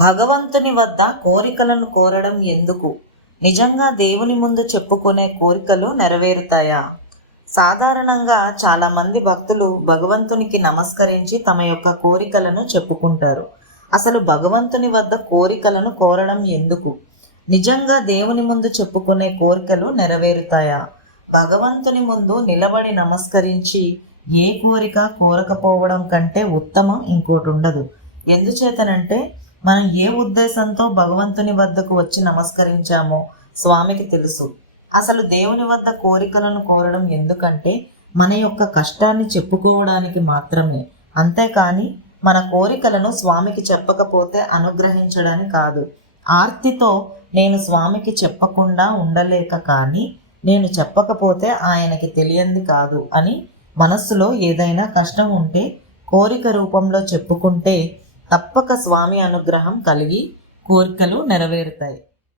భగవంతుని వద్ద కోరికలను కోరడం ఎందుకు? నిజంగా దేవుని ముందు చెప్పుకునే కోరికలు నెరవేరుతాయా? సాధారణంగా చాలామంది భక్తులు భగవంతునికి నమస్కరించి తమ యొక్క కోరికలను చెప్పుకుంటారు. అసలు భగవంతుని వద్ద కోరికలను కోరడం ఎందుకు? నిజంగా దేవుని ముందు చెప్పుకునే కోరికలు నెరవేరుతాయా? భగవంతుని ముందు నిలబడి నమస్కరించి ఏ కోరిక కోరకపోవడం కంటే ఉత్తమం ఇంకోటి ఉండదు. ఎందుచేతనంటే మనం ఏ ఉద్దేశంతో భగవంతుని వద్దకు వచ్చి నమస్కరించామో స్వామికి తెలుసు. అసలు దేవుని వద్ద కోరికలను కోరడం ఎందుకంటే మన యొక్క కష్టాన్ని చెప్పుకోవడానికి మాత్రమే. అంతేకాని మన కోరికలను స్వామికి చెప్పకపోతే అనుగ్రహించడని కాదు. ఆర్తితో నేను స్వామికి చెప్పకుండా ఉండలేక కానీ నేను చెప్పకపోతే ఆయనకి తెలియంది కాదు అని మనస్సులో ఏదైనా కష్టం ఉంటే కోరిక రూపంలో చెప్పుకుంటే తప్పక స్వామి అనుగ్రహం కలిగి కోరికలు నెరవేరుతాయి.